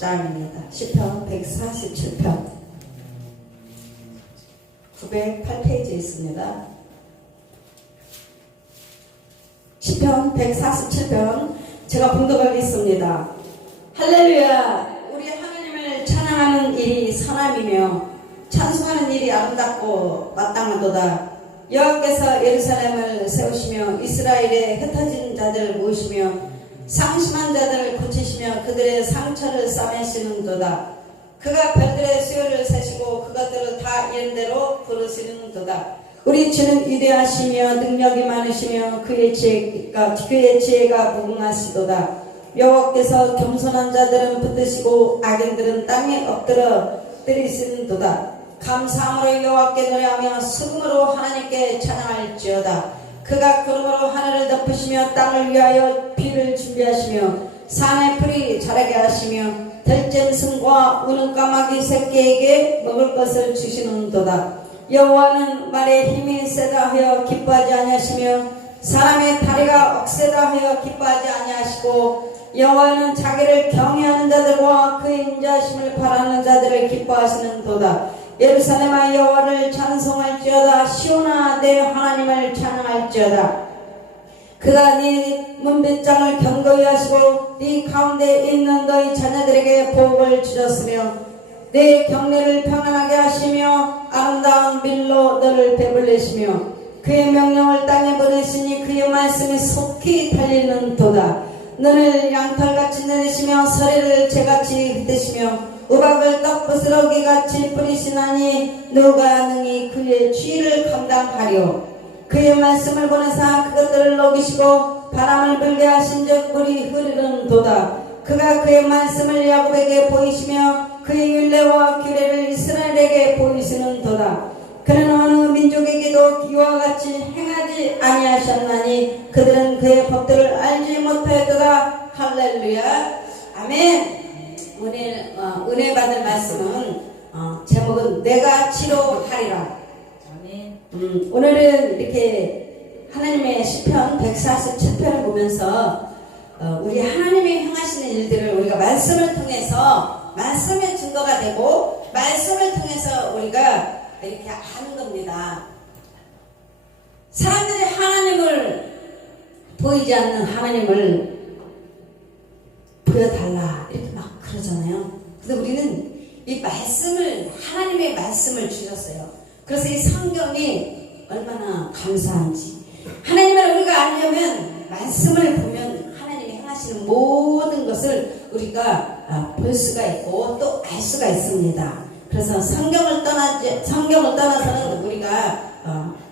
짱입니다. 시편 147편 908페이지에 있습니다. 시편 147편 제가 봉독하겠습니다. 할렐루야. 우리 하나님을 찬양하는 일이 선함이며 찬송하는 일이 아름답고 마땅하도다. 여호와께서 예루살렘을 세우시며 이스라엘의 흩어진 자들을 모으시며 상심한 자들을 고치시며 그들의 상처를 싸매시는도다. 그가 별들의 수요를 세시고 그것들을 다 이른대로 부르시는도다. 우리 주는 위대하시며 능력이 많으시며 그의 지혜가 무궁하시도다. 여호와께서 겸손한 자들은 붙드시고 악인들은 땅에 엎드려 때리시는도다. 감사함으로 여호와께 노래하며 수금으로 하나님께 찬양할지어다. 그가 구름으로 하늘을 덮으시며 땅을 위하여 비를 준비하시며 산의 풀이 자라게 하시며 들짐승과 우는 까마귀 새끼에게 먹을 것을 주시는도다. 여호와는 말에 힘이 세다 하여 기뻐하지 아니하시며 사람의 다리가 억세다 하여 기뻐하지 아니하시고 여호와는 자기를 경외하는 자들과 그의 인자하심을 바라는 자들을 기뻐하시는도다. 예루살렘아 여호와를 찬송할지어다. 시온아 내 하나님을 찬양할지어다. 그가 네 문빗장을 견고히 하시고 네 가운데 있는 너희 자녀들에게 복을 주셨으며 내 경내를 평안하게 하시며 아름다운 밀로 너를 배불리시며 그의 명령을 땅에 보내시니 그의 말씀이 속히 달리는도다. 너를 양털같이 내리시며 서리를 재같이 흩으시며 우박을 떡부스러기같이 뿌리시나니 누가 능히 그의 주의를 감당하려. 그의 말씀을 보내사 그것들을 녹이시고 바람을 불게 하신즉 물이 흐르는도다. 그가 그의 말씀을 야곱에게 보이시며 그의 율례와 규례를 이스라엘에게 보이시는도다. 그는 어느 민족에게도 이와 같이 행하지 아니하셨나니 그들은 그의 법들을 알지 못하였도다. 할렐루야. 아멘. 은혜 받을 말씀은 제목은 내가 치료하리라. 오늘은 이렇게 하나님의 시편 147편을 보면서 우리 하나님이 행하시는 일들을 우리가 말씀을 통해서 말씀의 증거가 되고 말씀을 통해서 우리가 이렇게 아는 겁니다. 사람들이 하나님을 보이지 않는 하나님을 보여달라 이렇게 막 그러잖아요. 근데 우리는 이 말씀을 하나님의 말씀을 주셨어요. 그래서 이 성경이 얼마나 감사한지. 하나님을 우리가 알려면 말씀을 보면 하나님이 행하시는 모든 것을 우리가 볼 수가 있고 또 알 수가 있습니다. 그래서 성경을 떠나서는 우리가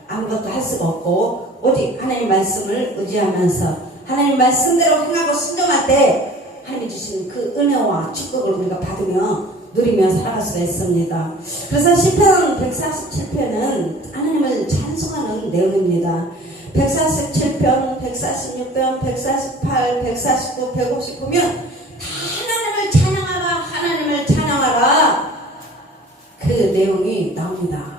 아무것도 할 수가 없고 오직 하나님 말씀을 의지하면서 하나님 말씀대로 행하고 순종할 때 하나님이 주시는 그 은혜와 축복을 우리가 받으며 누리며 살아갈 수가 있습니다. 그래서 시편 147편은 하나님을 찬송하는 내용입니다. 147편, 146편, 148, 149, 150 보면 다 하나님을 찬양하라, 하나님을 찬양하라 그 내용이 나옵니다.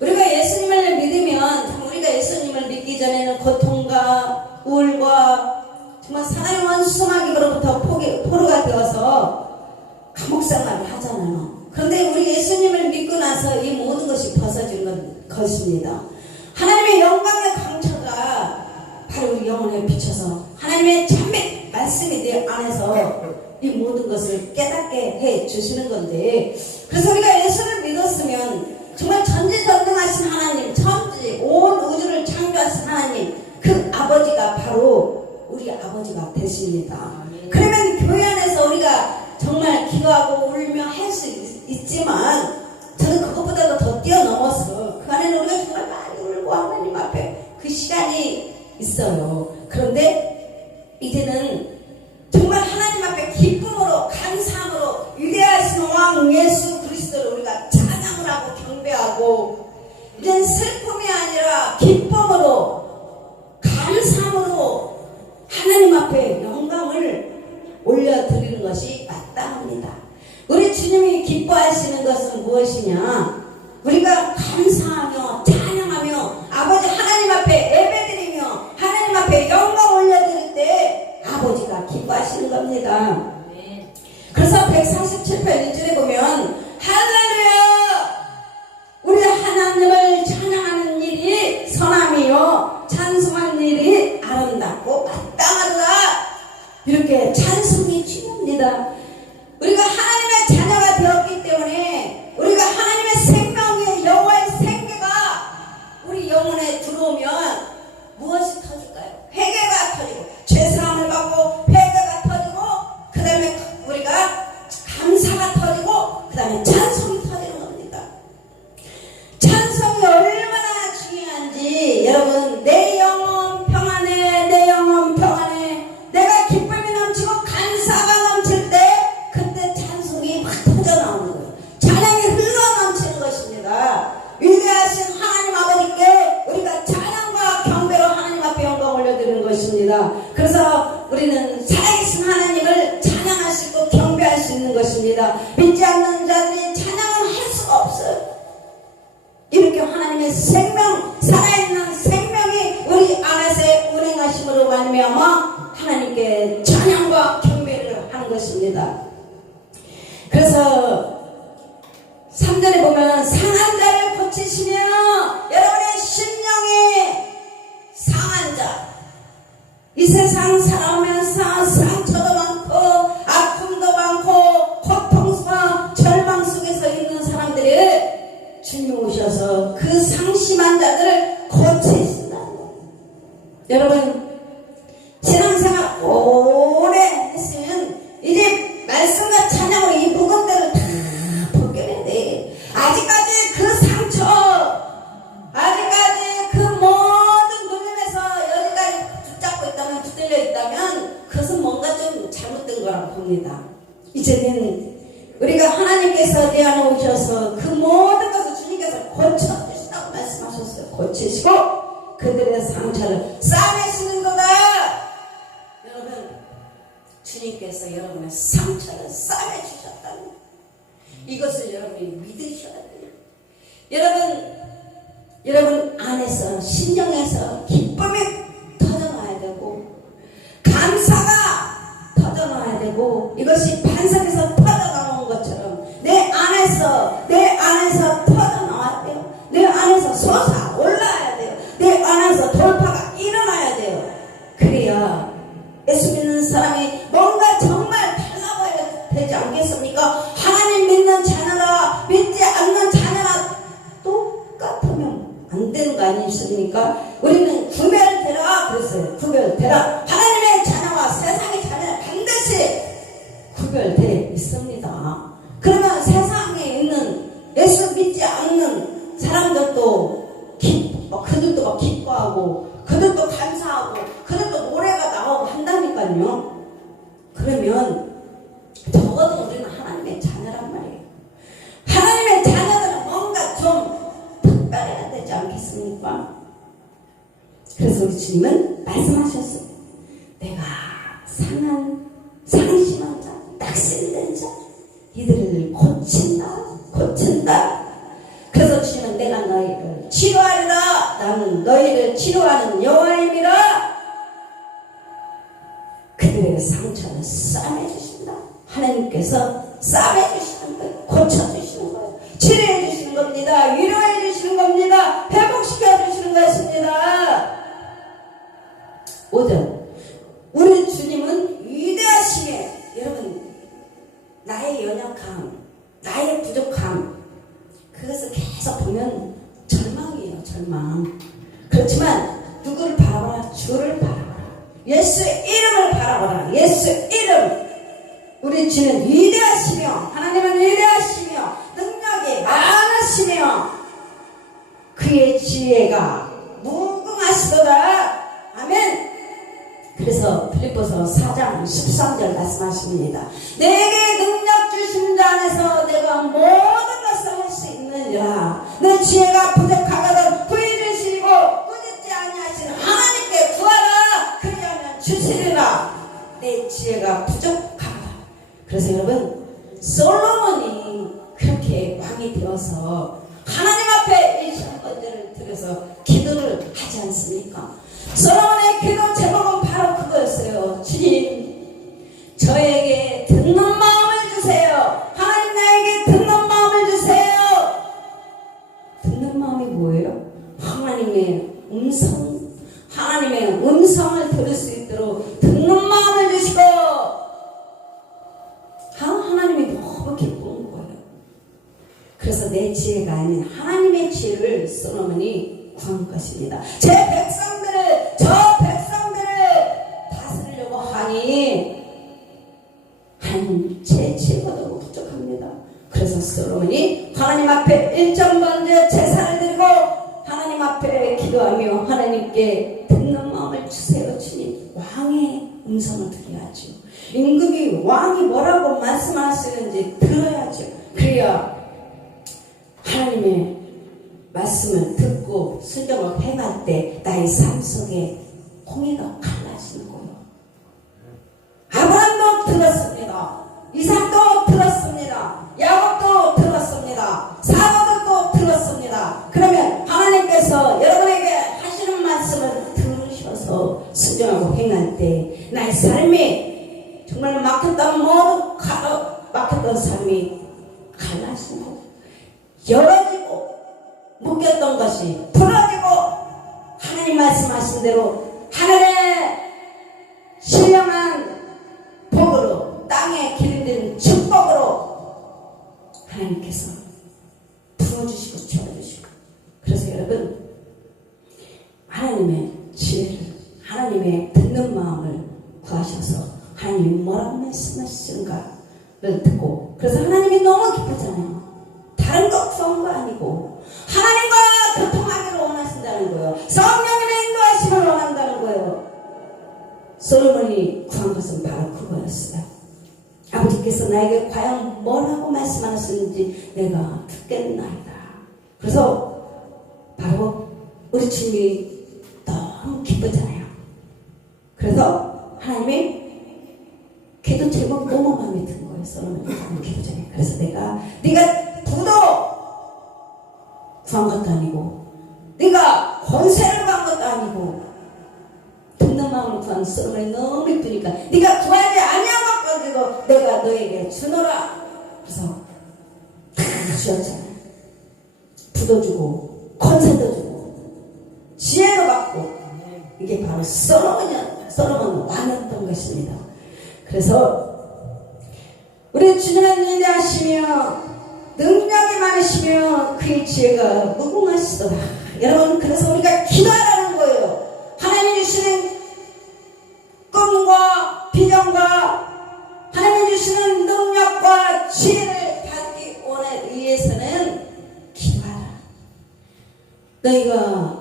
우리가 예수님을 믿으면 우리가 예수님을 믿기 전에는 고통과 우울과 정말 사랑의 원수마귀로부터 포로가 되어서 감옥 생활을 하잖아요. 그런데 우리 예수님을 믿고 나서 이 모든 것이 벗어진 것입니다. 하나님의 영광의 강처가 바로 우리 영혼에 비쳐서 하나님의 참된 말씀이 내 안에서 이 모든 것을 깨닫게 해 주시는 건데, 그래서 우리가 예수를 믿었으면 정말 전지전능하신 하나님, 천지 온 우주를 창조하신 하나님, 그 아버지가 바로 우리 아버지가 되십니다. 그러면 교회 안에서 우리가 정말 기도하고 울며 할 수 있지만 저는 그것보다도 더 뛰어넘어서 그 안에는 우리가 정말 많이 울고 하나님 앞에 그 시간이 있어요. 그런데 이제는 정말 하나님 앞에 기쁨으로 감사함으로 위대하신 왕 예수 그리스도를 우리가 찬양을 하고 경배하고 이제는 슬픔이 아니라 기쁨으로 감사함으로 하나님 앞에 영광을 올려드리는 것이 마땅합니다. 우리 주님이 기뻐하시는 것은 무엇이냐? 우리가 감사하며 찬양하며 아버지 하나님 앞에 예배드리며 하나님 앞에 영광 올려드릴 때 아버지가 기뻐하시는 겁니다. 그래서 147편 1절에 보면 할렐루야 우리 하나님을 찬양하는 일이 선함이요 찬송하는 일이 아름답고 마땅하다 이렇게 찬송이 중요합니다. 우리가 하나님의 자녀가 되었기 때문에 우리가 하나님의 생명의 여호와의 생계가 우리 영혼에 들어오면 무엇이 터질까요? 회개가 터지고 죄사함을 받고 회개가 터지고 그 다음에 우리가 감사가 터지고 그 다음에 찬송이 터지는 겁니다. 찬송이 얼마나 중요한지 여러분 내 영혼 평안해 내 영혼 평안해 내가 기쁨이 넘치고 감사가 넘칠 때 그때 찬송이 막 터져나오는 거예요. 찬양이 흘러넘치는 것입니다. 위대하신 하나님 아버지께 우리가 찬양과 경배로 하나님 앞에 영광 올려드리는 것입니다. 그래서 우리는 살아계신 하나님을 찬양할 수 있고 경배할 수 있는 것입니다. 믿지 않는 자들이 찬양을 할 수가 없어요. 이렇게 하나님의 생명 살아있는 생명이 우리 안에서 운행하심으로 말미암아 하나님께 찬양과 경배를 하는 것입니다. 그래서 3절에 보면 상한 자를 고치시며 여러분의 심령이 상한 자 이 세상 살아오면서 상처도 많고 아픔도 많고 고통과 절망 속에서 있는 사람들이 주님 오셔서 그 상심한 자들을 고치신다는 거예요. 여러분 신앙생활 오래 했으면 이제 말씀과 찬양으로 이 묵은 데를 다 벗겨내야 돼. 아직까지 그 상처 아직까지 그 모든 눌림에서 여기까지 붙잡고 있다면 붙들려 있다면 그것은 뭔가 좀 잘못된 거라고 봅니다. 이제는 우리가 하나님께서 내 안에 오셔서 그 모든 것을 주님께서 고쳐주신다고 말씀하셨어요. 고치시고 그들의 상처를 싸매시는 거다. 여러분 주님께서 여러분의 상처를 싸매주셨다는 이것을 여러분이 믿으셔야 돼요. 여러분 안에서 심령에서 기쁨이 터져나와야 되고 감사가 터져나와야 되고 이것이 반석에서 터져나오는 것처럼 내 안에서 터져나와야 돼요. 내 안에서 솟아올라야 돼요. 내 안에서 돌파가 일어나야 돼요. 그래야 예수 믿는 사람이 뭔가 정말 달라봐야 되지 않겠습니까? 하나님 믿는 자녀라 믿지 않는 자녀라 똑같으면 안 되는 거 아니십니까? 우리는 구별되라 그랬어요. 구별되라. 하나님의 자녀와 세상의 자녀는 반드시 구별되어 있습니다. 그러면 세상에 있는 예수 믿지 않는 사람들도 그들도 막 기뻐하고 그들도 감사하고 그들도 노래가 나오고 한다니까요. 그러면 적어도 우리는 하나님의 자녀란 말이에요. 하나님의 자녀들은 뭔가 좀 특별해야 되지 않겠습니까? 그래서 우리 주님은 말씀하셨어요. 내가 상심한 자, 낙심된 자 이들을 고친다. 그래서 주님은 내가 너희를 치료하리라. 나는 너희를 치료하는 여호와임이라. 그들의 상처는 싸매주신다. 하나님께서 싸매주시는 거예요. 고쳐주시는 거예요. 치료해주시는 겁니다. 위로해주시는 겁니다. 회복시켜주시는 것입니다. 5절 우리 주님은 위대하시게 여러분 나의 연약함 나의 부족함 그것을 계속 보면 절망이에요. 절망. 그렇지만 누구를 바라보라? 주를 바라보라. 예수의 이름을 바라보라. 예수의 이름. 우리 주는 위대하시며 하나님은 위대하시며 능력이 많으시며 그의 지혜가 무궁하시도다. 아멘. 그래서 빌립보서 4장 13절 말씀하십니다. 내게 능력 주신 자 안에서 내가 모든 것을 할 수 있느니라. 내 지혜가 부족하거든 부의 주시고 꾸짖지 아니하시는 하나님께 구하라. 그리하면 주시리라. 내 지혜가 부족하다. 그래서 여러분 솔로몬이 그렇게 왕이 되어서 하나님 앞에 이 시험권들을 들여서 기도를 하지 않습니까? 솔로몬의 기도 제목은 바로 그거였어요. 주님 저에게 듣는 마음을 더 기쁜 거예요. 그래서 내 지혜가 아닌 하나님의 지혜를 솔로몬이 구한 것입니다. 저 백성들을 다스리려고 하니 하나님 제 지혜가 너무 부족합니다. 그래서 솔로몬이 하나님 앞에 일점 번째 제사를 드리고 하나님 앞에 기도하며 하나님께 듣는 마음을 주세요. 주님, 왕의 음성을 들어야죠. 임금이 왕이 뭐라고 말씀하시는지 들어야죠. 그래야 하나님의 말씀을 듣고 순종을 행할 때 나의 삶 속에 홍해가 갈라지는 거예요. 아브라함도 들었습니다. 이삭도 들었습니다. 야곱도 들었습니다. 사도들도 들었습니다. 그러면 하나님께서 여러분에게 하시는 말씀을 들으셔서 순종하고 행할 때 나의 삶이 정말 막혔던 모든 막혔던 삶이 갈라지는 거예요. 열어지고 묶였던 것이 풀어지고 하나님 말씀하신 대로 하늘의 신령한 복으로 땅에 기름진 축복으로 하나님께서 풀어주시고 채워주시고. 그래서 여러분 하나님의 지혜를 하나님의 듣는 마음을 구하셔서 하나님이 뭐라고 말씀하시는가를 듣고, 그래서 하나님이 너무 기쁘잖아요. 다른 것 구한 거 아니고 하나님과 교통하기를 원하신다는 거예요. 성령님의 인도하심을 원한다는 거예요. 솔로몬이 구한 것은 바로 그거였어요. 아버지께서 나에게 과연 뭐라고 말씀하시는지 내가 듣겠나이다. 그래서 바로 우리 주님이 너무 기쁘잖아요. 그래서 하나님이 기도 제목 너무 마음에 든 거예요. 솔로몬이 너무 기도잖아요. 그래서 네가 부도 구한 것도 아니고 네가 권세를 구한 것도 아니고 듣는 마음을 구한 솔로몬이 너무 이쁘니까 네가 구하지 아니하고 내가 너에게 주노라. 그래서 다 주었잖아요. 부도 주고 권세도 주고 지혜도 받고. 이게 바로 솔로몬 왕이었던 것입니다. 그래서 우리 주님은 위대하시며 능력이 많으시며 그의 지혜가 무궁하시도다. 여러분, 그래서 우리가 기도하라는 거예요. 하나님이 주시는 꿈과 비전과 하나님이 주시는 능력과 지혜를 받기 위해서는 기도하라. 너희가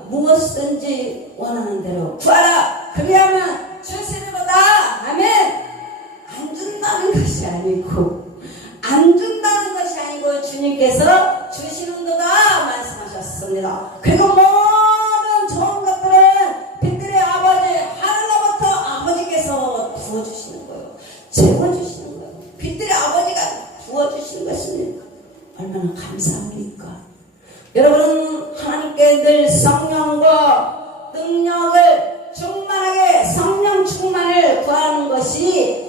무엇이든지 원하는 대로 구하라. 그리하면 주시리로다. 아멘. 안 준다는 것이 아니고 주님께서 주시는도다 말씀하셨습니다. 그리고 모든 좋은 것들은 빛들의 아버지 하늘로부터 아버지께서 부어주시는 거예요. 채워주시는 거예요. 빛들의 아버지가 부어주시는 것입니다. 얼마나 감사합니까? 여러분은 하나님께 늘 성령과 능력을 충만하게 성령 충만을 구하는 것이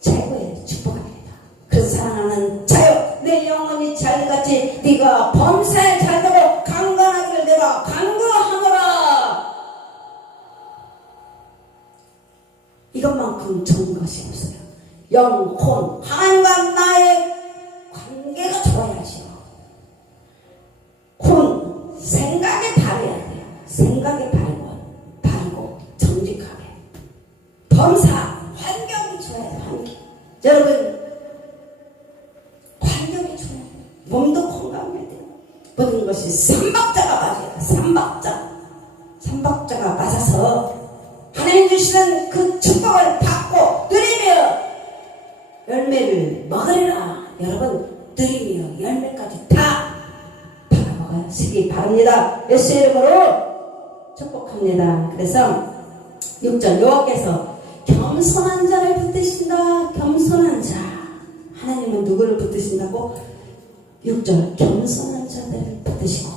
최고의 축복입니다. 그래서 사랑하는 자여, 내 영혼이 잘같이 네가 범사에 잘되고 강건하기를 내가 간구하노라. 이것만큼 좋은 것이 없어요. 영혼, 하나님과 나의 관계가 좋아야죠. 혼, 생각에 바르야 돼요. 생각에 바르고 정직하게. 범사, 환경이 좋아요. 환경. 여러분, 환경이 좋아요. 몸도 건강해야 돼요. 모든 것이 삼박자가 맞아요. 삼박자가 맞아서 하나님 주시는 그 축복을 받고 누리며 열매를 먹으리라. 여러분, 누리며 열매까지 다 받아먹으시기 바랍니다. 예수의 이름으로 축복합니다. 그래서 6절, 여호와께서 겸손한 자를 붙드신다. 겸손한 자. 하나님은 누구를 붙드신다고? 6절, 겸손한 자들을 붙드시고,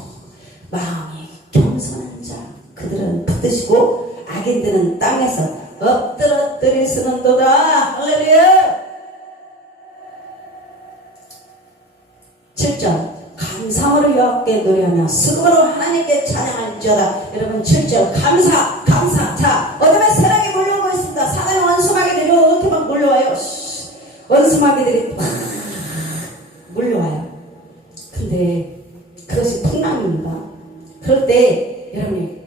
마음이 겸손한 자 그들은 붙드시고, 악인들은 땅에서 엎드러뜨리시는도다. 할렐루야. 7절, 감사함으로 여호와께 노래하며 수고로 하나님께 찬양할지어다. 여러분, 7절, 감사. 자, 어둠의 세력이 몰려오고 있습니다. 사단의 원수막이 이렇게 막 몰려와요. 원수마귀들이 막 몰려와요. 근데 그것이 풍랑입니다. 그럴 때 여러분이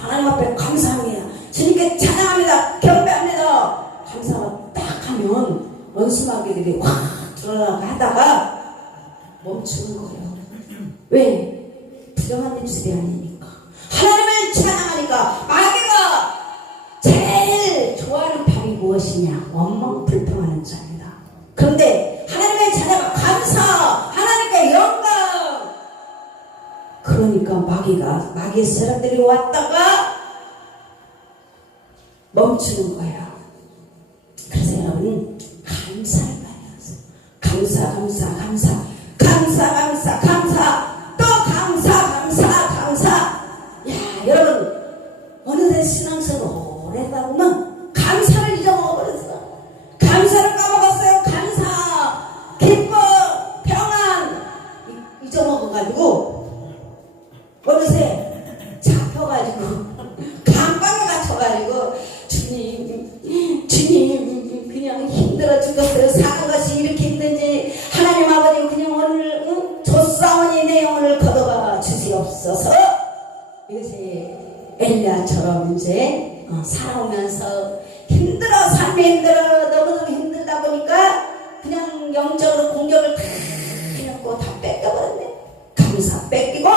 하나님 앞에 감사합니다. 주님께 찬양합니다. 경배합니다. 감사가 딱 하면 원수마귀들이 확 들어가다가 하다가 멈추는 거예요. 왜? 부정한 입술이 아니니까. 하나님을 찬양하니까. 마귀가 제일 좋아하는 법이 무엇이냐? 원망불평하는 자입니다. 그런데 하나님의 자녀가 감사, 하나님께 영광. 그러니까 마귀의 사람들이 왔다가 멈추는 거예요. 그래서 여러분 감사를 많이 하세요. 감사 또 감사. 야, 여러분 어느새 신앙생활 오래 하다 보면 감사를 잊어먹어버렸어. 감사를 까먹었어요. 감사, 기쁨, 평안 잊어먹어가지고 어느새 잡혀가지고 감방에 갇혀가지고 주님 그냥 힘들어 죽겠어요. 사는 것이 이렇게 힘든지 하나님 아버지 그냥 오늘 조사오니 내 영혼을 걷어가 주시옵소서. 이것이 엘리야처럼 이제 살아오면서 힘들어, 삶이 힘들어, 너무너무 힘들다 보니까 그냥 영적으로 공격을 다 해놓고 다 뺏겨버렸네. 감사 뺏기고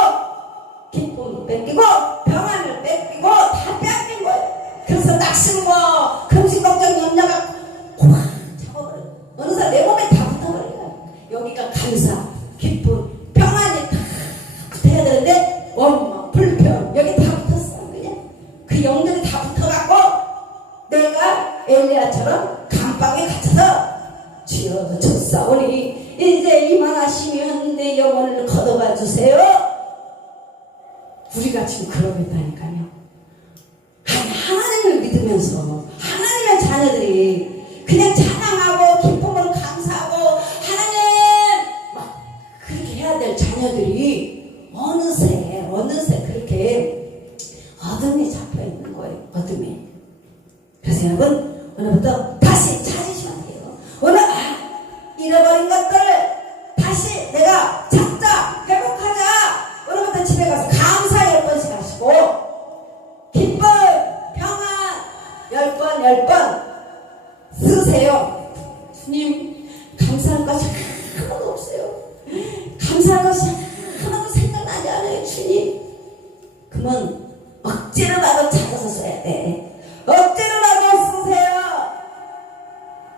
기쁨 뺏기고 평안을 뺏기고 다 뺏긴 거예요. 그래서 낙심과 금식 걱정 염려가 확 잡아버려. 어느새 내 몸에 다 붙어버려요. 여기가 감사, 기쁨, 평안이 다 붙어야 되는데 원망, 불평 여기 다 붙었어. 그냥 그 영들이 다 붙어갖고 내가 엘리야처럼 감방에 갇혀서 주여 졌사오니 이제 이만하시면 내 영혼을 걷어가 주세요. 우리가 지금 그러고 있다니까요. 하나님을 믿으면서 하나님의 자녀들이 그냥 찬양하고 기쁨으로 감사하고 하나님 막 그렇게 해야 될 자녀들이 어느새 그렇게 어둠에 잡혀 있는 거예요. 어둠에. 그래서 여러분 오늘부터 다시 찾으시면 돼요. 오늘 잃어버린 것들을 다시 내가 찾자, 회복하자. 오늘부터 집에 가서 감사 10번씩 하시고 기쁨, 평안 10번 쓰세요. 주님 감사할 것이 하나도 없어요. 감사할 것이 하나도 생각나지 않아요. 주님. 그러면 억지로라도 찾아서 써야 돼. 억지로라도 쓰세요.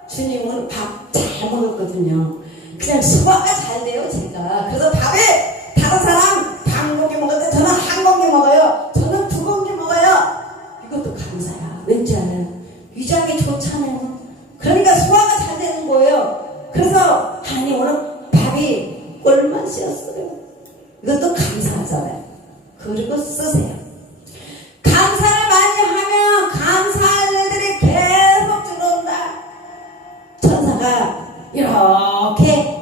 주님 오늘 밥 잘 먹었거든요. 그냥 소화가 잘 돼요. 제가. 그래서 밥에 다른 사람 반 공기 먹었는데 저는 한 공기 먹어요. 저는 2공기 먹어요. 이것도 감사야. 왠지 알아요? 위장이 좋잖아요. 그러니까 소화가 잘 되는 거예요. 그래서 하나님 오늘 밥이 꿀만 씌었어요. 이것도 감사하잖아요. 그리고 쓰세요. 감사를 많이 하면 감사할 일들이 계속 들어온다. 천사가 이렇게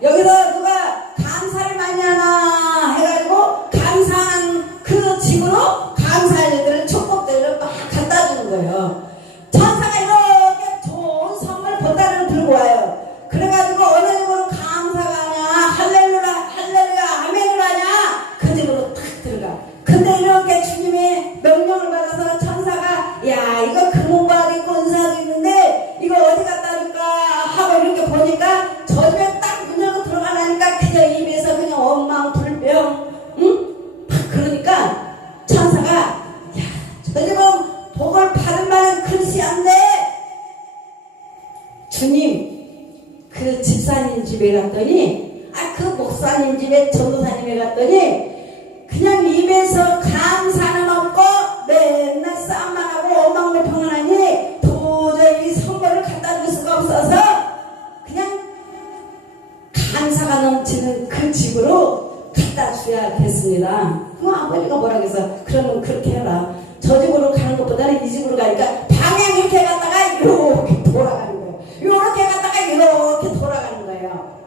여기서 누가 감사를 많이 하나 해가지고 감사한 그 집으로 감사할 일들을 축복들을 막 갖다 주는 거예요. 천사가 이렇게 좋은 선물 보따리를 들고 와요. 그래가지고 어느 집으로 감사가 하냐 할렐루야 아멘을 하냐 그 집으로 탁 들어가. 근데 이렇게 주님의 명령을 받아서 천사가 이거 금은바도 있고 은사도 있는데 이거 어디 갖다 줄까 하고 이렇게 보니까 저 집에 딱 문 열고 들어가라니까 그냥 입에서 그냥 원망 불평 그러니까 천사가 저 집은 복을 받을 만한 그릇이었네. 주님 그 집사님 집에 갔더니 그 목사님 집에 전도사님에 갔더니 그냥 입에서 감사는 없고 맨날 싸움만 하고 원망불평을 하니 도저히 선물을 갖다 줄 수가 없어서 그냥 감사가 넘치는 그 집으로 갖다 줘야겠습니다. 그럼 아버지가 뭐라고 해서 그러면 그렇게 해라. 저 집으로 가는 것보다는 이 집으로 가니까 방향 이렇게 갔다가 이렇게 돌아가는 거예요. 이렇게 갔다가 이렇게 돌아가는 거예요.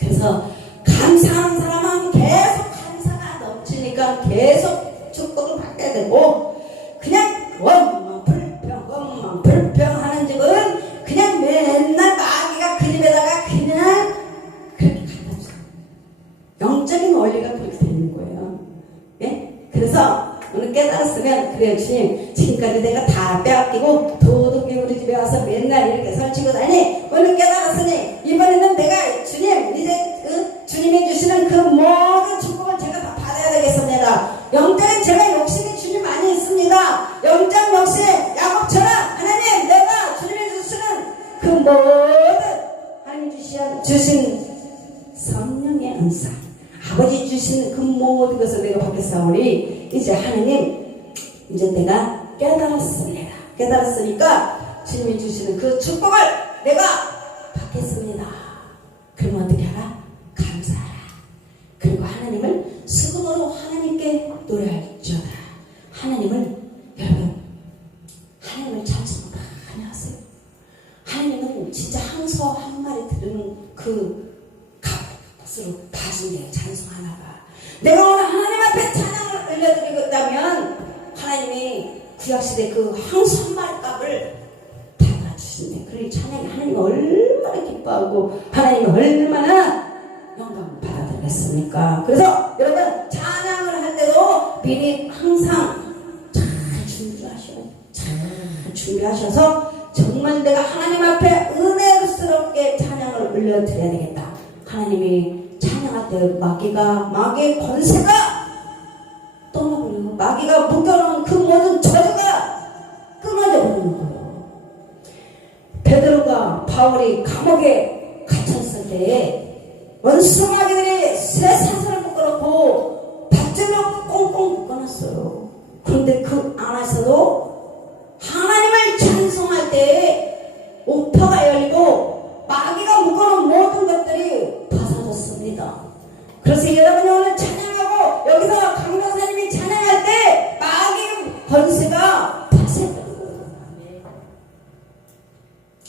그래서 감사하는 사람은 계속 감사가 넘치니까 계속 축복을 받게 되고 그냥 원망 불평 하는 집은 그냥 맨날 원리가 그렇게 되는 거예요. 예? 그래서 오늘 깨달았으면 그래요. 주님 지금까지 내가 다 빼앗기고 도둑이 우리 집에 와서 맨날 이렇게 설치고 다니 오늘 깨달았으니 이번에는 내가 주님 이제 그 주님이 주시는 그 모든 축복을 제가 다 받아야 되겠습니다. 영적인 제가 욕심이 주님 많이 있습니다. 영적 욕심 야곱처럼 하나님 내가 주님이 주시는 그 모든 하나님 주신 성령의 은사 아버지 주신 그 모든 것을 내가 받겠사오니 이제 하나님 이제 내가 깨달았습니다. 깨달았으니까 주님이 주시는 그 축복을 내가 받겠습니다. 그러면 어떻게 하라? 감사하라. 그리고 하나님을 수금으로 하나님께 노래할지어다. 하나님을 여러분 하나님을 찬송 많이 하세요. 하나님은 진짜 항소 한 마리 들으는 그 값으로 봐준대요. 찬송 하나가. 내가 오늘 하나님 앞에 찬양을 올려드리고 있다면 하나님이 구약시대 그 항소 한 마리 값을 받아주신대. 그러니 찬양이 하나님이 얼마나 기뻐하고 하나님이 얼마나 영광을 받아들였습니까? 그래서 여러분 찬양을 할 때도 미리 항상 잘 준비하셔서 정말 내가 하나님 앞에 은혜스럽게 찬양을 올려드려야 되겠다. 하나님이 찬양할 때 마귀의 권세가 떠나버리고 마귀가 묶여놓은 그 모든 저주가 끊어져 버리는 거예요. 베드로가 바울이 감옥에 갇혔을 때에 원수 마귀들이 새 사슬을 묶어놓고 밧줄로 꽁꽁 묶어놨어요. 그런데 그 안에서도 하나님을 찬송할 때에 옥터가 열리고 마귀가 묶어놓은 모든 것들이 벗어졌습니다. 그래서 여러분이 오늘 찬양하고 여기서 강도사님이 찬양할 때 마귀의 권세가 벗어져요.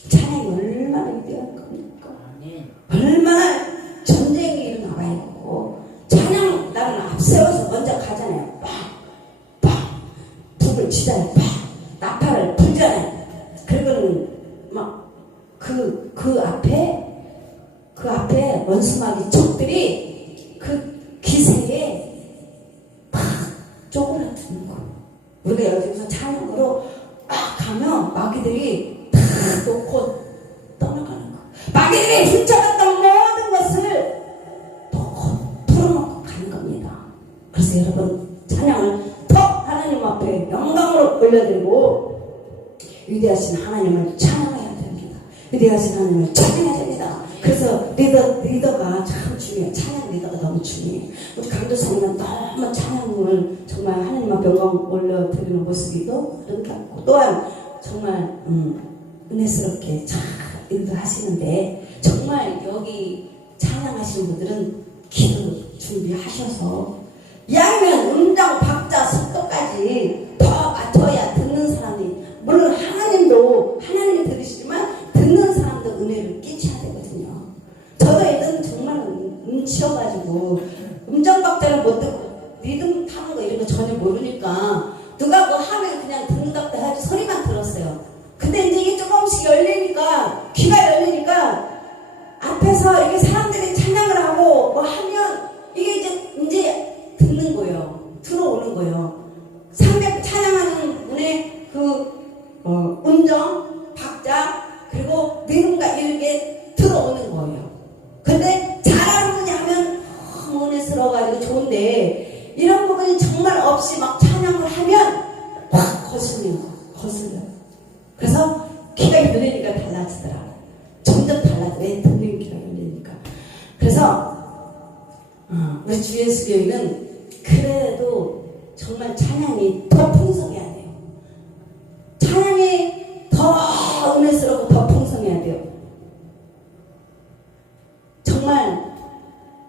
찬양이 얼마나 위대한 겁니까? 얼마나 전쟁이 일어나봐야 되고 찬양 나는 앞세워서 먼저 가잖아요. 빵빵 북을 치잖아요. 빵 나팔을 불잖아요. 그리고는 막 그 앞에 원수마귀 적들이 그 기세에 막 쪼그라드는 거예요. 우리가 여기서 찬양으로 막 가면 마귀들이 다 놓고 떠나가는 거예요. 마귀들이 훔쳐갔던 모든 것을 놓고 풀어놓고 가는 겁니다. 그래서 여러분 찬양을 더 하나님 앞에 영광으로 올려드리고 위대하신 하나님을 찬양해야 됩니다. 위대하신 하나님을 찬양해야 됩니다. 그래서 리더가 참 중요해요. 찬양 리더가 너무 중요해요. 우리 강도사님은 너무 찬양을 정말 하나님 앞에 영광 올려드리는 모습이도 아름답고 또한 정말 은혜스럽게 잘 인도하시는데 정말 여기 찬양하시는 분들은 기도 준비하셔서 양면, 음정, 박자, 속도까지 더 맞춰야 듣는 사람이 물론 하나님이 들으시지만 듣는 사람도 은혜를 끼쳐야 되거든요. 저도 예전 정말 음치여가지고 음정 박자를 못 듣고 리듬 타는 거 이런 거 전혀 모르니까 누가 뭐 하면 그냥 듣는다고 해가지고 소리만 들었어요. 근데 이제 이게 조금씩 열리니까 귀가 열리니까 앞에서 이렇게 사람들이 찬양을 하고 뭐 하면 이게 이제 듣는 거예요. 들어오는 거예요. 상대 찬양하는 분의 그 음정, 박자 그리고 리듬과 이런 게 들어오는 거예요. 근데 잘하는 분이 하면 너무 은혜스러워가지고 좋은데 이런 부분이 정말 없이 막 찬양을 하면 확 거슬려요. 그래서 귀가 열리니까 달라지더라고요. 점점 달라져. 왜 듣는 귀가 열리니까. 그래서 우리 주 예수 교회는 그래도 정말 찬양이 더 풍성해야 돼요. 찬양이 더 은혜스럽고 더 풍성해야 돼요. 정말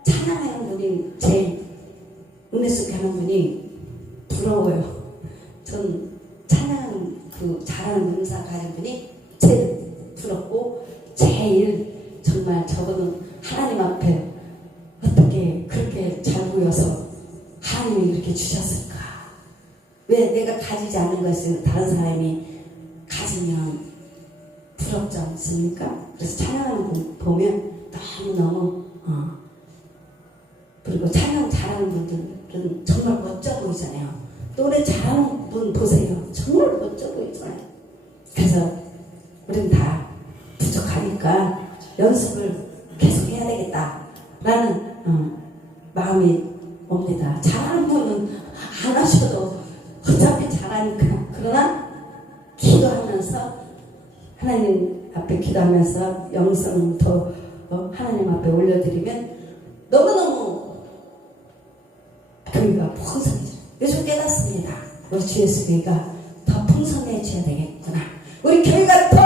찬양하는 분이 제일 은혜스럽게 하는 분이 부러워요. 전 찬양 잘하는 은사 가진 분이 제일 부럽고 제일 정말 저거는 하나님 앞에 어떻게 그렇게 잘 보여서 하나님이 그렇게 주셨을까? 왜 내가 가지지 않는 것을 다른 사람이 가지면 부럽지 않습니까? 그래서 찬양하는 분 보면 너무너무 그리고 찬양 잘하는 분들은 정말 멋져 보이잖아요. 노래 잘하는 분 보세요. 정말 멋져 보이잖아요. 그래서 우리는 다 부족하니까 연습을 계속 해야 되겠다라는 마음이 옵니다. 잘하는 분은 안 하셔도 어차피 잘하니까. 그러나 기도하면서 하나님 앞에 기도하면서 영성 더 하나님 앞에 올려드리면 너무너무 교회가 풍성해져요. 요즘 깨닫습니다. 우리 주 예수 교회가 더 풍성해져야 되겠구나. 우리 교회가 더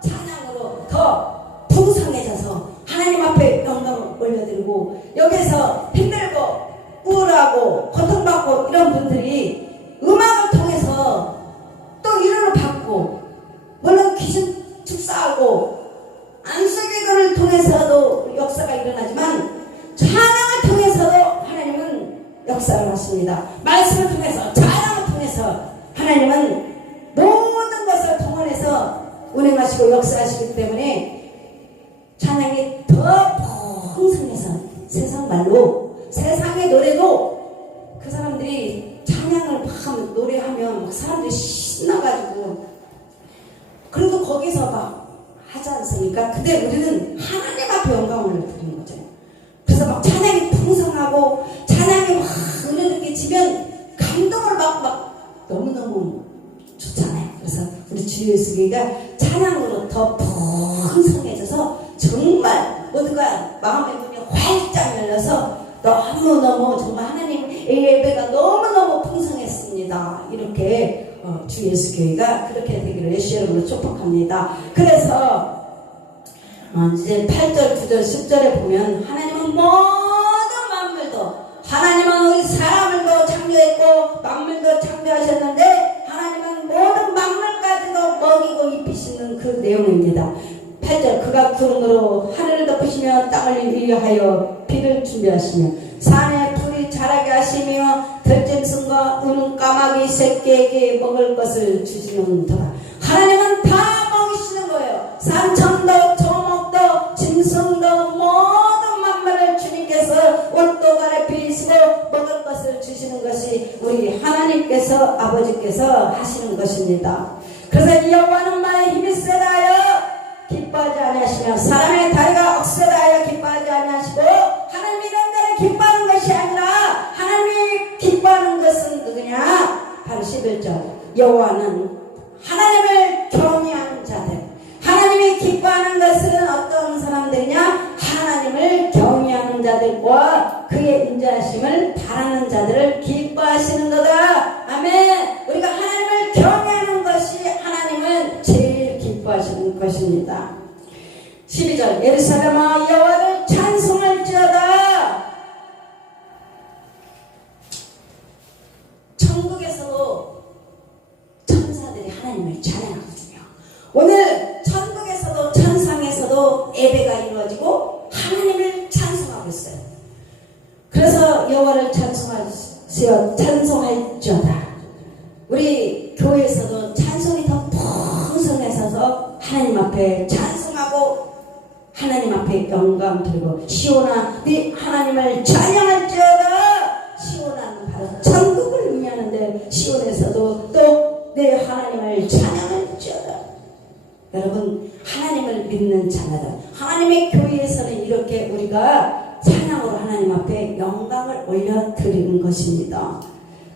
찬양으로 더 풍성해져서 하나님 앞에 영광을 올려드리고, 여기서 힘들고 우울하고 고통받고 이런 분들이 음악을 통해서 또 위로를 받고, 물론 귀신 축사하고 안수기도를 통해서도 역사가 일어나지만 찬양을 통해서도 하나님은 역사를 하십니다. 말씀을 통해서, 찬양을 통해서 하나님은 모든 것을 동원해서 운행하시고 역사하시기 때문에 찬양이 더 풍성해서 세상 말로, 세상의 노래도 그 사람들이 찬양을 막 노래하면 막 사람들이 신나가지고, 그래도 거기서 막 하지 않습니까? 근데 우리는 하나님 앞에 영광을 드리는 거죠. 그래서 막 찬양이 풍성하고 찬양이 막 은혜롭게 지면 감동을 막 너무너무 좋잖아요. 그래서 우리 주 예수 교회가 찬양으로 더 풍성해져서 정말 모두가 마음의 문이 활짝 열려서 너무너무 정말 하나님의 예배가 너무너무 풍성했습니다. 이렇게 주 예수 교회가 그렇게 되기를 예수 여러분을 축복합니다. 그래서 이제 8절, 9절, 10절에 보면 하나님은 모든 만물도, 하나님은 우리 사람을도 창조했고 만물도 창조하셨는데 하나님은 모든 만물까지도 먹이고 입히시는 그 내용입니다. 8절, 그가 구름으로 하늘을 덮으시며 땅을 위하여 비를 준비하시며 산에 풀이 자라게 하시며 들짐승과 우는 까마귀 새끼에게 먹을 것을 주시는도다. 하나님은 다 먹이시는 거예요. 산천도 조목도 짐승도 모든 만물을 주님께서 옷도 갈아입히시고 먹을 것을 주시는 것이 우리 하나님께서, 아버지께서 하시는 것입니다. 그래서 여호와는 나의 힘이 세다 하여 기뻐하지 아니하시며 사람의 다리가 억세다 하여 기뻐하지 아니하시고, 하나님이 이런 데를 기뻐하는 것이 아니라 하나님이 기뻐하는 것은 누구냐? 바로 11절, 여호와는 하나님을 경외하는 자들. 하나님이 기뻐하는 것은 어떤 사람들이냐? 하나님을 경외하는 자들과 그의 인자하심을 바라는 자들을 기뻐하시는 거다. 아멘. 우리가 하나님을 경외하는 것이 하나님은 제일 기뻐하시는 것입니다. 12절, 예루살렘아 여호와를 찬송할지어다. 천국에서도 천사들이 하나님을 찬양하거든요. 오늘 천국에서도 천상에서도 예배가 이루어지고 하나님을 찬송하고 있어요. 그래서 여호와를 찬송할지어다. 우리 교회에서도 찬송이 더 풍성해서 하나님 앞에 찬송하고 하나님 앞에 영광 드리고, 시온아 네 하나님을 찬양할지어다. 시온은 바로 천국을 의미하는데 시온에서도 또 내 하나님을 찬양할지어다. 여러분, 하나님을 믿는 자녀들, 하나님의 교회에서는 이렇게 우리가 찬양으로 하나님 앞에 영광을 올려드리는 것입니다.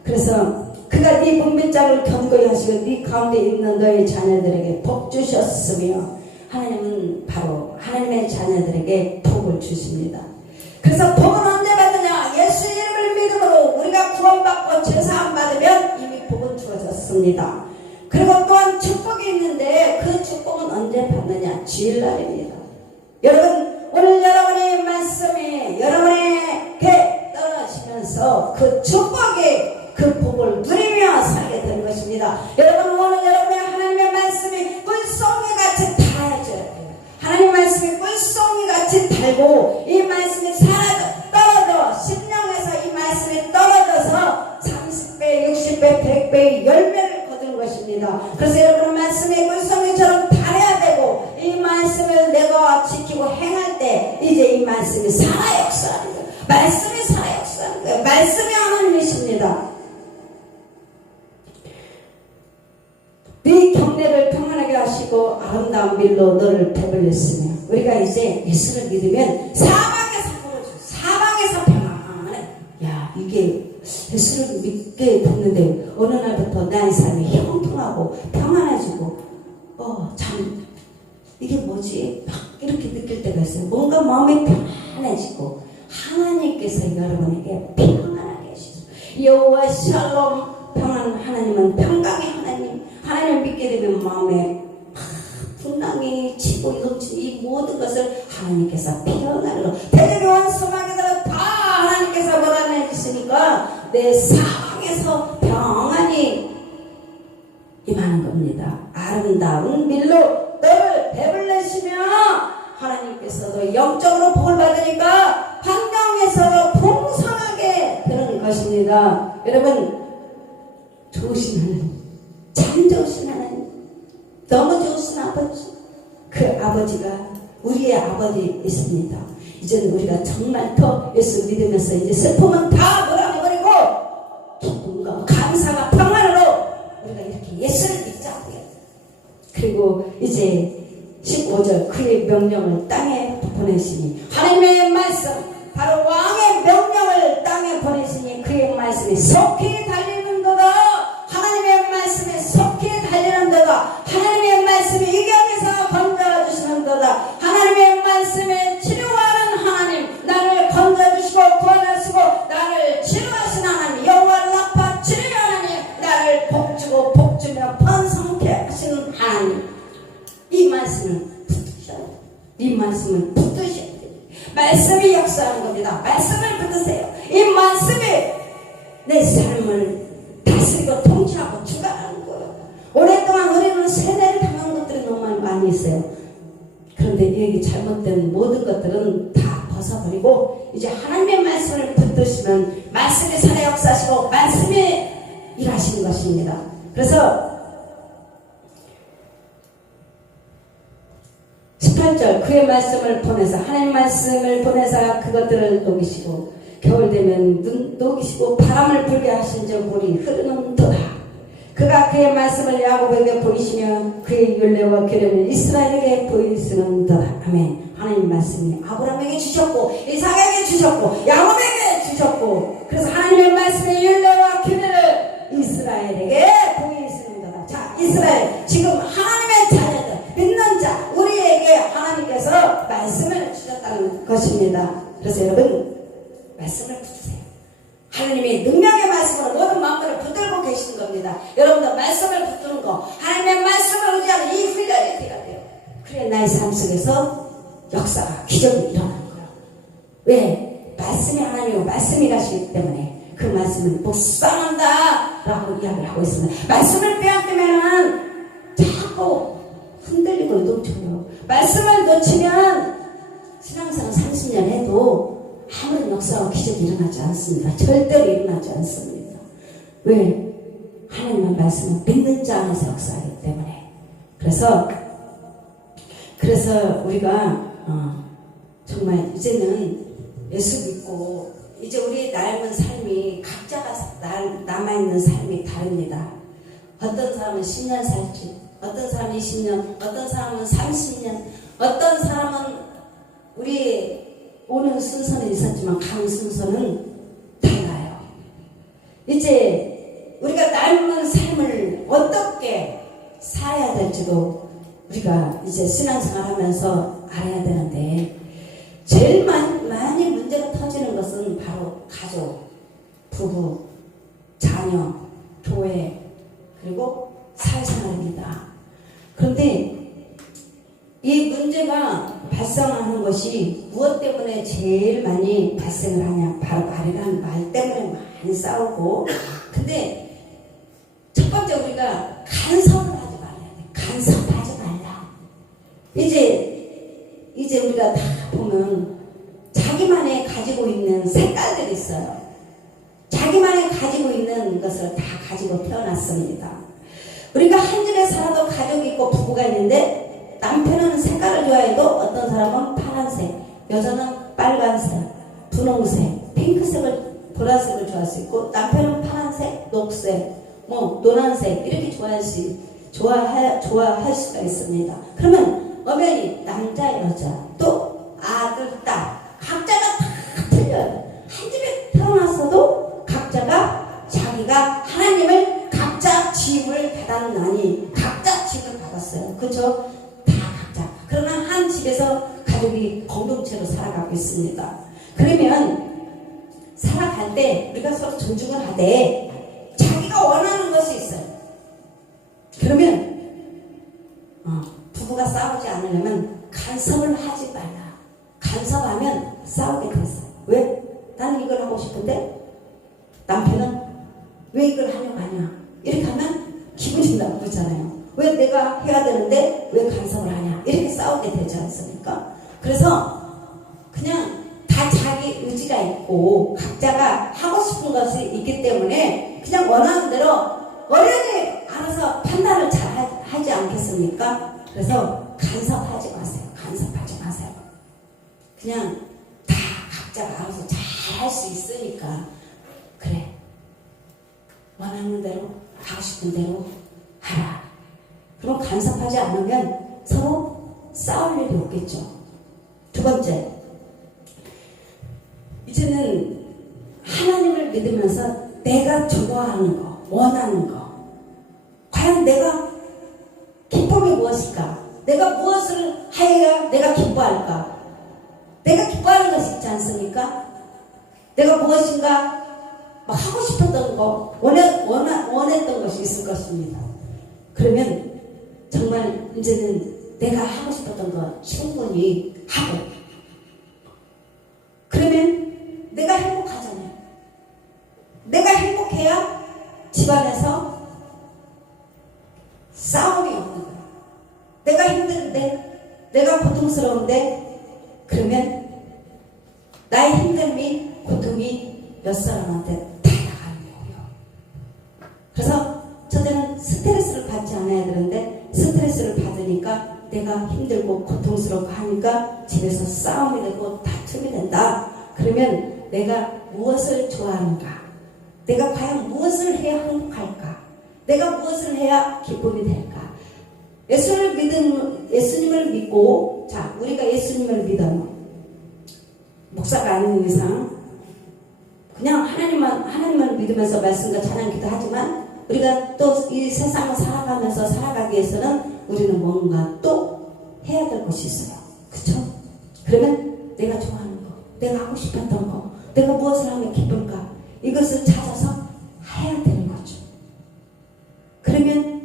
그래서 그가 네 분배장을 견고히 하시고 네 가운데 있는 너의 자녀들에게 복 주셨으며, 하나님은 바로 하나님의 자녀들에게 복을 주십니다. 그래서 복은 언제 받느냐? 예수 이름을 믿음으로 우리가 구원받고 죄사함 받으면 이미 복은 주어졌습니다. 그리고 또한 축복이 있는데 그 축복은 언제 받느냐? 주일날입니다. 여러분, 오늘 여러분의 말씀이 여러분에게 떨어지면서 그 축복이, 그 복을 누리며 살게 되는 것입니다. 여러분, 오늘 여러분의 하나님의 말씀이 꿀송이같이 달아져야 돼요. 하나님 말씀이 꿀송이같이 달고 이 말씀이 떨어져 심령에서 이 말씀이 떨어져서 30배, 60배, 100배, 10배를 거두는 것입니다. 그래서 여러분 말씀이 꿀송이처럼 달아야 되고, 이 말씀을 내가 지키고 행할 때 이제 이 말씀이 살아 역사하는 거예요. 말씀이 살아 역사하는 거예요. 말씀이 하나님이십니다. 네 경내를 평안하게 하시고 아름다운 밀로 너를 배불렸으며. 우리가 이제 예수를 믿으면 사방에서 평안을. 야, 이게 예수를 믿게 됐는데 어느 날부터 나의 삶이 형통하고 평안해지고 참 이게 뭐지? 막 이렇게 느낄 때가 있어요. 뭔가 마음이 편안해지고 하나님께서 여러분에게 평안하게 해주세요. 여호와 샬롬 평안. 하나님은 평강의 하나님. 하나님을 믿게 되면 마음에 풍랑이 치고 넘치는 이 모든 것을 하나님께서 평안으로 대대교환 소망에서 다 하나님께서 몰아내 주시니까 내 상황에서 평안이 임하는 겁니다. 아름다운 밀로 너를 배불리시며. 하나님께서도 영적으로 복을 받으니까 환경에서도 풍성하게 되는 것입니다. 여러분, 좋으신 하나님, 참 좋으신 하나님, 너무 좋으신 아버지, 그 아버지가 우리의 아버지 있습니다. 이제는 우리가 정말 더 예수 믿으면서 이제 슬픔은 다 몰아내버리고 기쁨과 감사가 평안으로 우리가 이렇게 예수를 믿자고요. 그리고 이제 15절 그의 명령을 땅에 보내시니. 하나님의 말씀, 바로 왕의 명령을 땅에 보내시니 그의 말씀이 속히 달리는도다. 하나님의 말씀에 속히 달리는도다. 하나님의 말씀이 이경에서 건져주시는도다. 하나님의 말씀에 치료하는 하나님, 나를 건져주시고 구원하시고 나를 치료하시는 하나님, 여호와 라파 치료의 하나님, 나를 복주고 복주며 번성케 하시는 하나님. 이 말씀을 붙드셔야 돼요. 이 말씀을 붙드셔야 돼요. 말씀이 역사하는 겁니다. 말씀을 붙드세요. 이 말씀이 내 삶을 다스리고 통치하고 주관하는 거예요. 오랫동안 우리는 세뇌를 당한 것들이 너무 많이 있어요. 그런데 여기 잘못된 모든 것들은 다 벗어버리고 이제 하나님의 말씀을 붙드시면 말씀이 살아 역사하시고 말씀이 일하시는 것입니다. 그래서 18절 그의 말씀을 보내서, 하나님 말씀을 보내서 그것들을 녹이시고 겨울 되면 눈 녹이시고 바람을 불게 하신 저 물이 흐르는도다. 그가 그의 말씀을 야곱에게 보이시며 그의 율례와 계명을 이스라엘에게 보이시는도다. 아멘. 하나님 말씀이 아브라함에게 주셨고 이삭에게 주셨고 야곱에게 주셨고, 그래서 하나님의 말씀의 율례와 계명을 이스라엘에게 보이시는도다. 자, 이스라엘, 지금 하나님의 자녀들, 믿는 자, 우리에게 하나님께서 말씀을 주셨다는 것입니다. 그래서 여러분, 말씀을 붙으세요. 하나님의 능력의 말씀으로 모든 마음을 붙들고 계시는 겁니다. 여러분들 말씀을 붙드는 거, 하나님의 말씀을 의지하는 이 훈련이 돼야 돼요. 그래 나의 삶 속에서 역사가, 기적이 일어나는 거예요. 왜? 말씀이 하나님이고 말씀이 가시기 때문에 그 말씀을 묵상한다 라고 이야기를 하고 있습니다. 말씀을 빼앗기면은 자꾸 흔들리고 놓쳐요. 말씀을 놓치면 신앙생활 30년 해도 아무런 역사와 기적이 일어나지 않습니다. 절대로 일어나지 않습니다. 왜? 하나님의 말씀은 믿는 자 안에서 역사하기 때문에. 그래서 우리가 정말 이제는 예수 믿고 이제 우리 남은 삶이 각자가 남아있는 삶이 다릅니다. 어떤 사람은 10년 살지, 어떤 사람은 20년, 어떤 사람은 30년, 어떤 사람은 우리 오는 순서는 있었지만 가는 순서는 달라요. 이제 우리가 남은 삶을 어떻게 살아야 될지도 우리가 이제 신앙생활 하면서 알아야 되는데, 제일 많이 문제가 터지는 것은 바로 가족, 부부, 자녀, 교회, 그리고 사회생활입니다. 그런데 이 문제가 발생하는 것이 무엇 때문에 제일 많이 발생을 하냐? 바로 말이라는 말 때문에 많이 싸우고. 근데 첫 번째 우리가 간섭을 하지 말아야 돼. 간섭하지 말라. 이제 우리가 다 보면 자기만의 가지고 있는 색깔들이 있어요. 자기만의 가지고 있는 것을 다 가지고 태어났습니다. 우리가 한 집에 살아도 가족이 있고 부부가 있는데 남편은 색깔을 좋아해도 어떤 사람은 파란색, 여자는 빨간색, 분홍색, 핑크색을, 보라색을 좋아할 수 있고, 남편은 파란색, 녹색, 뭐 노란색 이렇게 좋아할 수가 있습니다. 그러면 엄연히 남자, 여자, 또 아들, 딸 각자가 다 틀려요. 한 집에 태어났어도 각자가 자기가 하나님을 각자 지음을 받았나니 각자 지음을 받았어요. 그렇죠? 다 각자. 그러나 한 집에서 가족이 공동체로 살아가고 있습니다. 그러면 살아갈 때 우리가 서로 존중을 하되 자기가 원하는 것이 있어요. 그러면 부부가 싸우지 않으려면 간섭을 하지 말라. 간섭하면 싸우게 됐어요. 왜? 나는 이걸 하고 싶은데 남편은 왜 이걸 하려고 하냐. 이렇게 하면 기분이 나쁘잖아요. 왜 내가 해야 되는데 왜 간섭을 하냐. 이렇게 싸우게 되지 않습니까? 그래서 그냥 다 자기 의지가 있고 각자가 하고 싶은 것이 있기 때문에 그냥 원하는 대로 어른이 알아서 판단을 잘 하지 않겠습니까? 그래서 간섭하지 마세요. 간섭하지 마세요. 그냥 다 각자가 알아서 잘 할 수 있으니까 그래. 원하는 대로 하고 싶은 대로 하라. 그럼 간섭하지 않으면 서로 싸울 일이 없겠죠. 두 번째, 이제는 하나님을 믿으면서 내가 좋아하는 거, 원하는 거, 과연 내가 기쁨이 무엇일까? 내가 무엇을 해야 내가 기뻐할까? 내가 기뻐하는 것이 있지 않습니까? 내가 무엇인가 막 하고 싶었던 거, 원했던 것이 있을 것입니다. 그러면 정말 이제는 내가 하고 싶었던 거 충분히 하고, 그러면 내가 행복하잖아요. 내가 행복해야 집안에서 싸움이 없는 거예요. 내가 힘든데, 내가 고통스러운데, 그러면 나의 힘듦이, 고통이 몇 사람한테 다 나가는 거예요. 그래서 저때는 스트레스를 받지 않아야 되는데 스트레스를 받으니까 내가 힘들고 고통스럽고 하니까 집에서 싸움이 되고 다툼이 된다. 그러면 내가 무엇을 좋아하는가? 내가 과연 무엇을 해야 행복할까? 내가 무엇을 해야 기쁨이 될까? 예수님을 믿고, 자, 우리가 예수님을 믿어요. 목사가 아닌 이상 그냥 하나님을 믿으면서 말씀과 찬양 기도하지만 우리가 또 이 세상을 살아가기 위해서는 우리는 뭔가 또 해야 될 것이 있어요. 그쵸? 그러면 내가 좋아하는 거, 내가 하고 싶었던 거, 내가 무엇을 하면 기쁠까? 이것을 찾아서 해야 되는 거죠. 그러면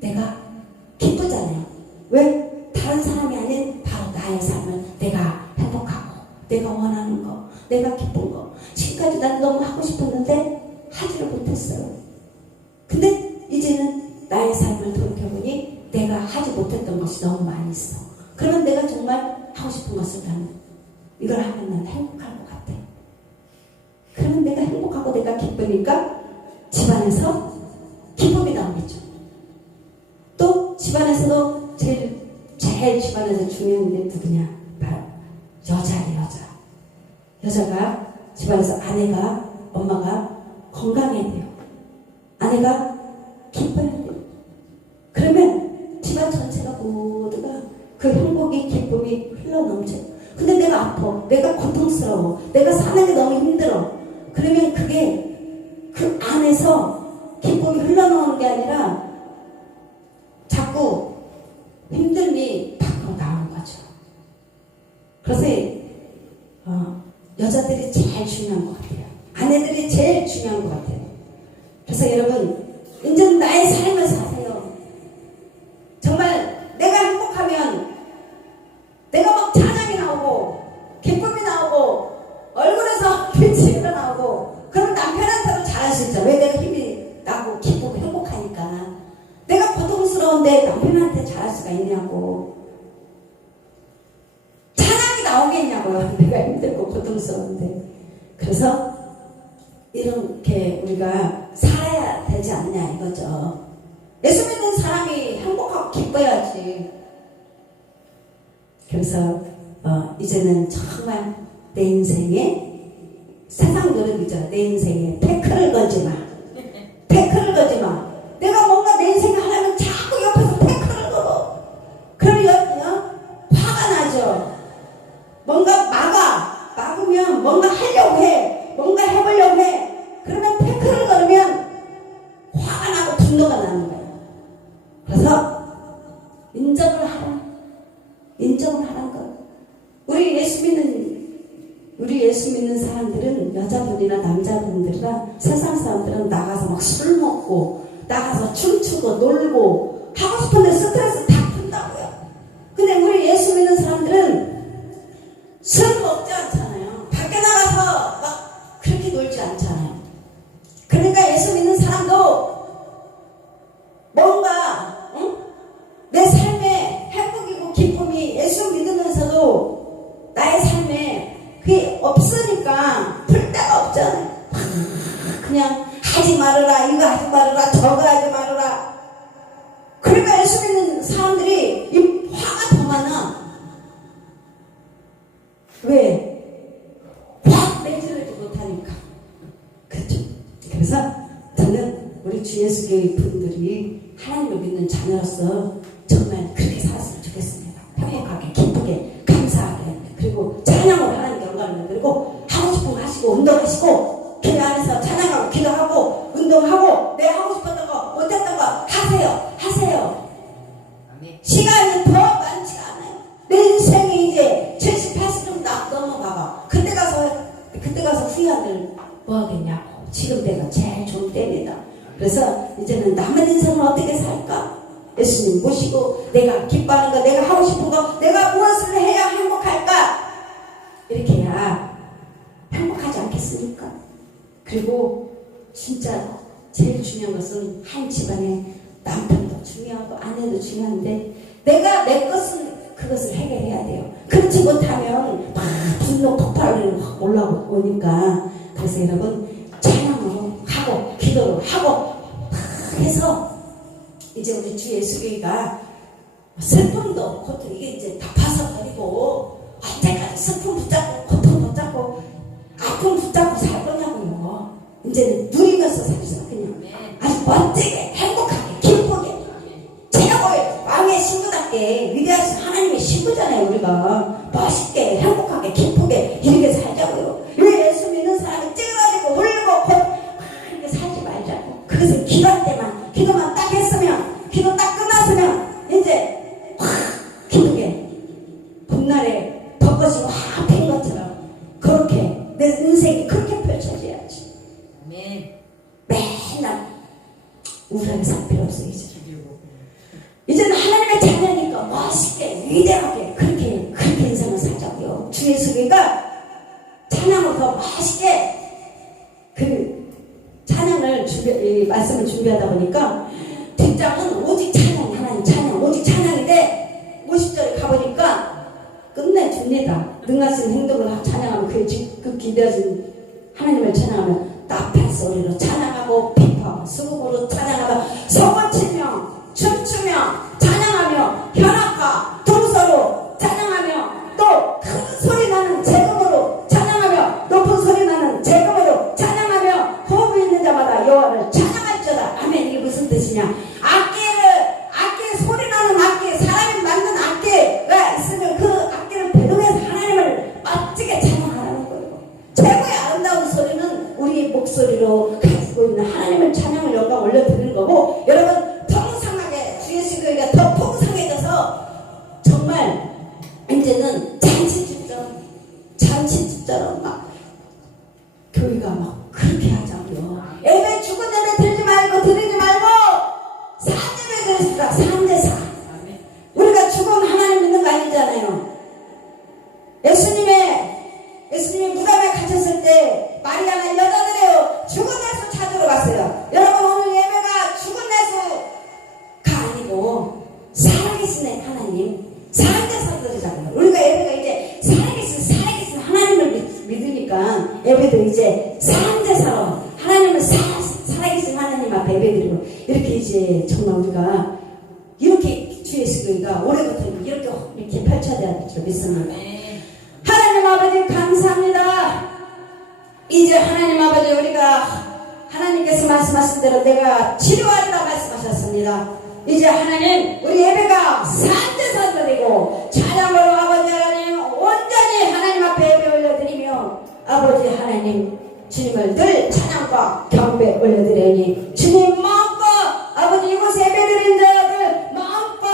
내가 기쁘잖아요. 왜? 다른 사람이 아닌 바로 나의 삶을 내가 행복하고 내가 원하는 거, 내가 기쁜 거. 지금까지 난 너무 하고 싶었는데 하지를 못했어요. 근데 이제는 나의 삶을 돌이켜보니 내가 하지 못했던 것이 너무 많이 있어. 그러면 내가 정말 하고 싶은 것을 나는 이걸 하면 난 행복할 것 같아. 그러면 내가 행복하고 내가 기쁘니까 집안에서 기쁨이 나오겠죠. 또 집안에서도 제일 집안에서 중요한 게 누구냐? 바로 여자가 집안에서 아내가, 엄마가 건강해야 돼요. 아내가 기뻐야 돼요. 그러면 집안 전체가 모두가 그 행복이, 기쁨이 흘러넘쳐요. 근데 내가 아파, 내가 고통스러워, 내가 사는 게 너무 힘들어. 그러면 그게 그 안에서 기쁨이 흘러나오는 게 아니라 자꾸 힘듦이 밖으로 나오는 거죠. 그래서 여자들이 제일 중요한 것 같아요. 아내들이 제일 중요한 것 같아요. 그래서 여러분, 이제는 나의 삶을 사세요. 정말 내가 행복하면 내가 막 찬양이 나오고 기쁨이 나오고 얼굴에서 빛이 일어나고, 그러면 남편한테도 잘할 수 있죠. 왜? 내가 힘이 나고 기쁘고 행복하니까. 내가 고통스러운데 남편한테 잘할 수가 있냐고. 찬양이 나오겠냐고요. 내가 힘들고 고통스러운데. 그래서 이렇게 우리가 살아야 되지 않냐 이거죠. 예수 믿는 사람이 행복하고 기뻐야지. 그래서 이제는 정말 내 인생에 세상 노력이죠. 내 인생에 태클을 걸지 마. 태클을 걸지 마. 내가 뭔가 내 인생에 하려면 자꾸 옆에서 태클을 걸어. 그러면 화가 나죠. 뭔가 막으면 뭔가 하려고 해. 뭔가 해보려고 해. 그러면 태클을 걸으면 화가 나고 분노가 나는 거예요. 그래서 인정을 하라. 인정을 하라는 거. 우리 예수 믿는 사람들은 여자분이나 남자분들이나 세상 사람들은 나가서 막 술 먹고 나가서 춤추고 놀고 하고 싶은데 스트레스 다 푼다고요. 근데 우리 예수 믿는 사람들은 술 먹지 않잖아요. 밖에 나가서 막 그렇게 놀지 않잖아요. 그러니까 예수 믿는 사람도 뭔가 내 삶에 행복이고 기쁨이 예수 믿으면서도 나의 삶에 그게 없으니까 풀 데가 없잖아요. 그냥 하지 말아라, 이거 하지 말아라, 저거 하지 말아라. 그러니까 예수 믿는 사람들이 이 화가 더 많아. 왜? 확 내지르지 못하니까. 그렇죠. 그래서 저는 우리 주 예수 교회 분들이 하나님을 믿는 자녀로서 정말 그렇게 살았으면 좋겠습니다. 행복하게, 기쁘게, 감사하게, 그리고 찬양을 하나님께 영광을 만들고 하고 싶은 거 하시고 운동하시고 교회 안에서 찬양하고 기도하고 운동하고 내가 하고 싶었던 거 못했던 거 하세요. 시간이 더 많지 않아요. 내 인생이 이제 70, 80좀 넘어가봐. 그때 가서 후회하면 뭐 하겠냐고. 지금 때가 제일 좋은 때입니다. 그래서 이제는 남은 인생을 어떻게 살까? 예수님 모시고 내가 기뻐하는 거, 내가 하고 싶은 거, 내가 무엇을 해야 행복할까? 이렇게 해야 행복하지 않겠습니까? 그리고 진짜 제일 중요한 것은 한 집안에 남편도 중요하고 아내도 중요한데 내가 내 것은 그것을 해결해야 돼요. 그렇지 못하면 막 분노 폭발을 확 올라오니까. 그래서 여러분 찬양으로 하고 기도로 하고 해서 이제 우리 주 예수교회가 슬픔도 고통 이게 이제 다 벗어버리고 언제까지 슬픔 붙잡고 고통 붙잡고 아픔 붙잡고 살 거냐고요. 이제는 누리면서 삽시다. 그냥 아주 멋지게 행복하게 기쁘게 최고의 왕의 신부답게 위대하신 하나님의 신부잖아요. 우리가 멋있게 행복하게 기쁘게 이렇게 살자고요. 왜 예수 믿는 사람이 찌그러지고 울고 이렇게 살지 말자고. 그것은 기도할 때만 기도만 딱 했으면 기도 딱 끝났으면 이제 확 기쁘게 봄날에 벚꽃이 확 핀 것처럼 그렇게 내 인생이 그렇게 펼쳐져야지. 맨날 우울하게 살 필요 없어요. 이제는 하나님의 자녀니까 멋있게 위대하게 그렇게 인생을 살자고요. 주 예수가 찬양을 더 멋있게 그 찬양을 말씀을 준비하다 보니까 뒷장은 오직 찬양, 하나님 찬양, 오직 찬양인데 50절에 가보니까 끝내줍니다. 능하신 행동을 찬양하면 그의 그 기대하신 하나님을 찬양하면 나팔 소리로 찬양하고 피파 수금으로 찬양하며 소고치며 춤추며 찬양하며 현악과 동서로 찬양하며 또 큰 소리 나는 재금으로 찬양하며 높은 소리 나는 재금으로 찬양하며 호흡이 있는 자마다 여호와를 찬양할지어다. 아멘. 이게 무슨 뜻이냐? 악기 소리 나는 악기, 사람이 만든 악기가 있으면 그 악기를 배동해서 하나님을 멋지게 찬양하라는 거예요. 최고의 아름다운 소리는 우리 목소리로 가지고 있는 하나님을 찬양을 영광 올려드리는 거고, 여러분 풍성하게 주 예수 교회가 더 풍성해져서 정말 이제는 잔치집처럼 막 교회가 막 그렇게 하자고요. 예배 죽은 예배 드리지 말고 3예배 드립시다. 3대4. 우리가 죽은 하나님 믿는 거 아니잖아요. 예수님이 무덤에 갇혔을 때 마리아나 여자들이요 죽은 예수 찾으러 갔어요. 여러분 오늘 예배가 죽은 예수가 아니고 살아계신 하나님 3대4 드리자고요. 우리가 예배가 이제 살아계신 하나님을 믿으니까 예배도 이제 3대4로 하나님을 살아계신 하나님 앞에 예배드리고 이렇게 이제 정말 우리가 이렇게 주 예수교회가 올해부터 이렇게 펼쳐야 될 줄 믿습니다. 하나님 아버지 감사합니다. 이제 하나님 아버지 우리가 하나님께서 말씀하신 대로 내가 치료하리라 말씀하셨습니다. 이제 하나님 우리 예배가 산제산도 되고 찬양으로 아버지 하나님 온전히 하나님 앞에 예배 올려드리며 아버지 하나님 주님을 늘 찬양과 경배 올려드리니 주님 마음껏 아버지 이곳에 예배드린 자들 마음껏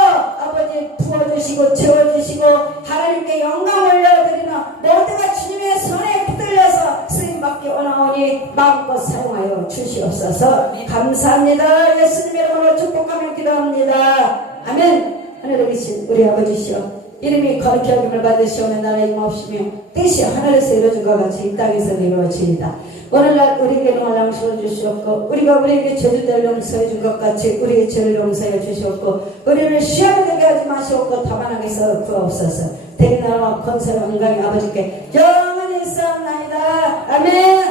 아버지 부어주시고 채워주시고 하나님께 영광 올려드리는 모두가 주님의 손에 붙들려서 쓰임받기 원하오니 마음껏 사용하여 주시옵소서. 감사합니다. 예수님 이름으로 축복하며 기도합니다. 아멘. 하늘에 계신 우리 아버지시여 이름이 거룩히 여김을 받으시오며 나라의 임하옵시며 뜻이 하늘에서 이루어진 것 같이 이 땅에서 이루어지이다. 오늘날 우리에게 농할 양식을 주시옵고 우리가 우리에게 죄주들 용서해 준 것 같이 우리의 죄를 용서해 주시옵고 우리를 시험에 들게 하지 마시옵고 다만 악에서 구하옵소서. 대리 나라와 권세와 영광이 아버지께 영원히 있사옵나이다. 아멘.